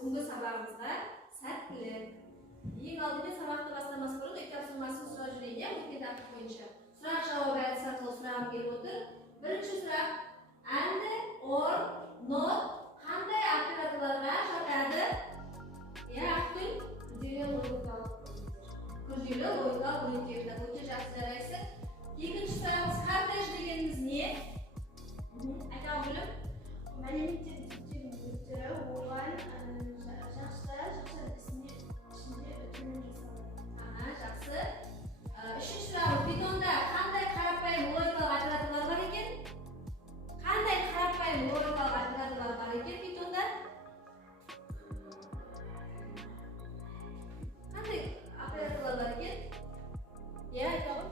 Бүгінгі сабағымызға сәттілік. Ең алдымен сабақты бастамас бұрын үй тапсырмасын сұрап жүрейін, иә, өткен тақырып бойынша. Сұрақ жауап әдісі арқылы сұрағым келіп отыр. Бірінші сұрақ: and, or, not қандай операторларға жатады? Иә, Ақгүл? Күрделі логикалық өрнектер жатады. Өте жақсы, жарайсың. Екінші сұрағымыз: картаж дегеніміз не? Айта білім. Мәліметтер типтері оған жақсы ісіне ішінде өтілім жасалады. Жақсы. Үшінші сұрағымыз: питонда қандай қарапайым логикалық операторлар бар екен? Қандай қарапайым логикалық операторлар бар екен питонда? Қандай операторлар бар екен? Иә, айта ғой.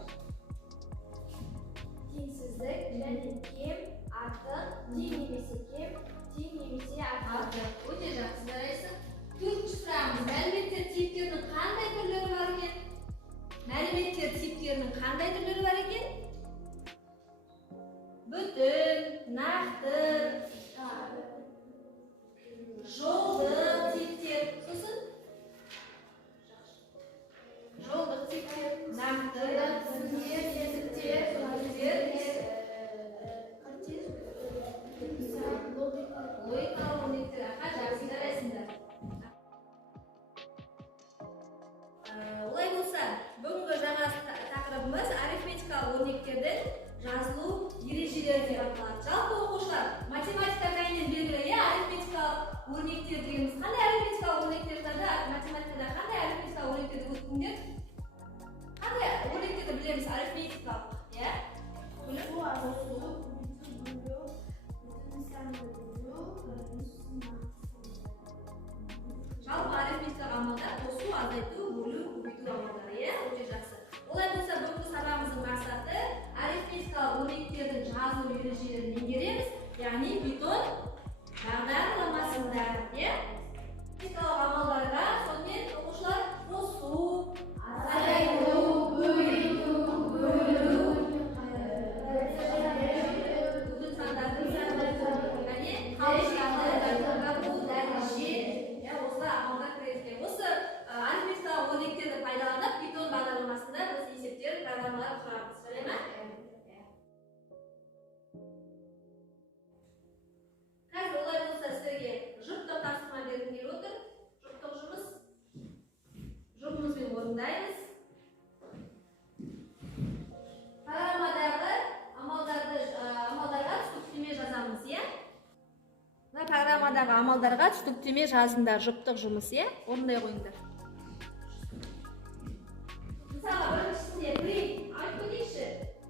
Теңсіздік және кем, артық, тең немесе кем, тең немесе артық. Өте жақсы, жарайсың. Төртінші сұрағымыз: мәліметтер типтерінің қандай түрлері бар екен? Мәліметтер типтерінің қандай түрлері бар екен? Бүтін, нақты, жолдық типтер. Сосын жолдық типтер, нақты, логикалық өрнектер. Жақсы, жарайсыңдар. Олай болса, бүгінгі жаңа тақырыбымыз арифметикалық өрнектердің жазылу ережелері деп аталады. Жалпы оқушылар, математика пәнінен белгілі, арифметикалық өрнектер дегеніміз қандай арифметикалық өрнектер жатады? Математикада қандай арифметикалық өрнектерді өттіңдер? Қандай өрнектерді білеміз арифметикалық? Жалпы арифметикалық амалдар қосу, азайту, бөлу, көбейту амалдары. Өте жақсы. Олай болса, бүгінгі сабағымыздың мақсаты арифметикалық өрнектердің жазылу ережелерін меңгереміз, яғни питон бағдарламасында. Арифметикалық амалдарға сонымен оқушылар қосу, азайту, көбейту, бөлу, бүтін сандардың сандарын, және қауышқанды, дәреже, осылай амалдар кіреді. Осы арифметикалық өрнектерді пайдаланып питон бағдарламасында біз есептер, программалар құрамыз. Солай ма? Қазір олай болса, сіздерге жұптық тапсырма бергім келіп отыр. Жұптық жұмыс. Жұбымызбен орындаймыз. Программадағы амалдарға түсініктеме жазамыз, Программадағы амалдарға түсініктеме жазыңдар. Жұптық жұмыс, орындай қойыңдар. Мысалы, біріншісінде грейд айтып өтейікші.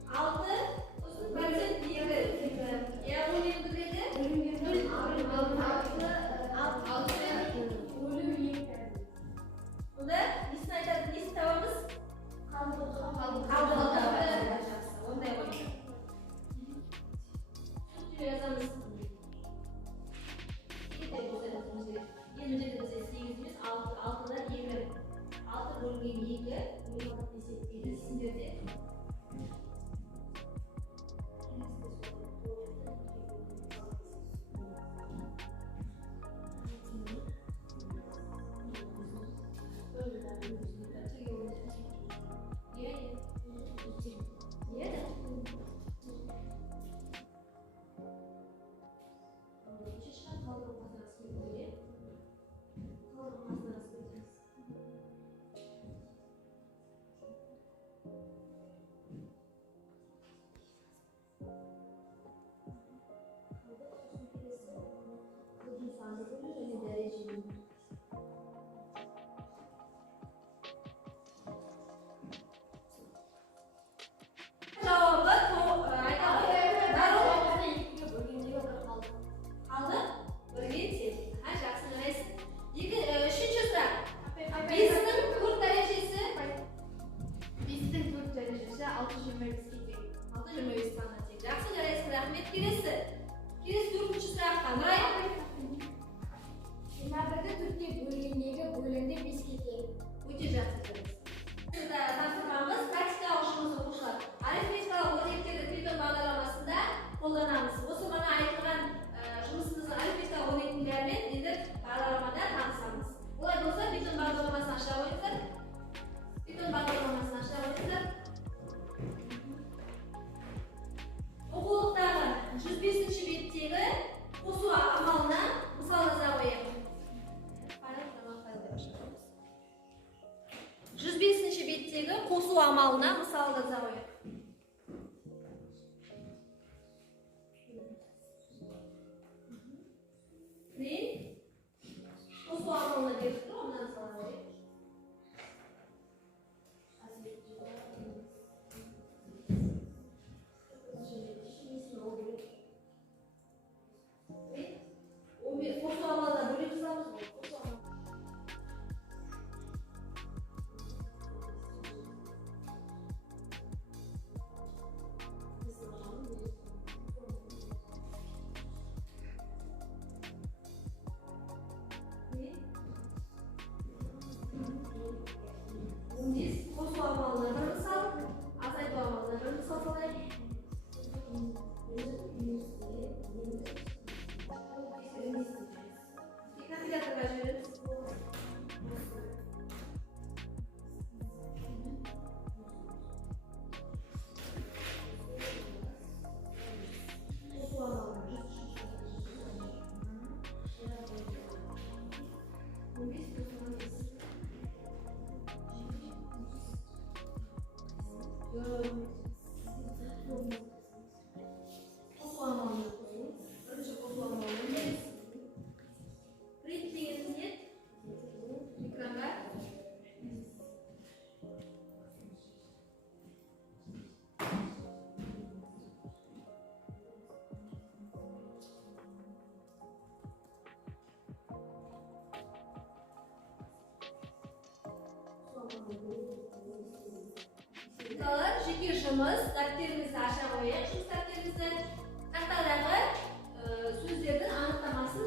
6, сосын процент 2. Ол нені білдіреді? 6. Бұнда несін айтады? Несін табамыз? Қалдығы табамыз. Жақсы, ондай қойыңдар. Түсініктеме жазамыз. Енді бізде 8 емес, 6-дан 2. 6 бөлінген 2 есептейді. Сіздерде қолданамыз. Осы мана айтылған жұмысымыздың арифметикалық өрнектің бәрімен енді бағдарламада aşağı koyunuzlar. Python bağlamasını aşağı koyunuzlar. O'quliqdagi 105-betdagi qo'shuv amalini misolga qo'yamiz. 105-betdagi qo'shuv amalini misolga qo'yamiz. Keyin qo'shuv amalini berib turib, undan misolga qo'yamiz. Misallar, jeki işimiz, dafterimizni aşağı qo'yib, shu dafterimizda taxtadagi so'zlarning aniqlamasini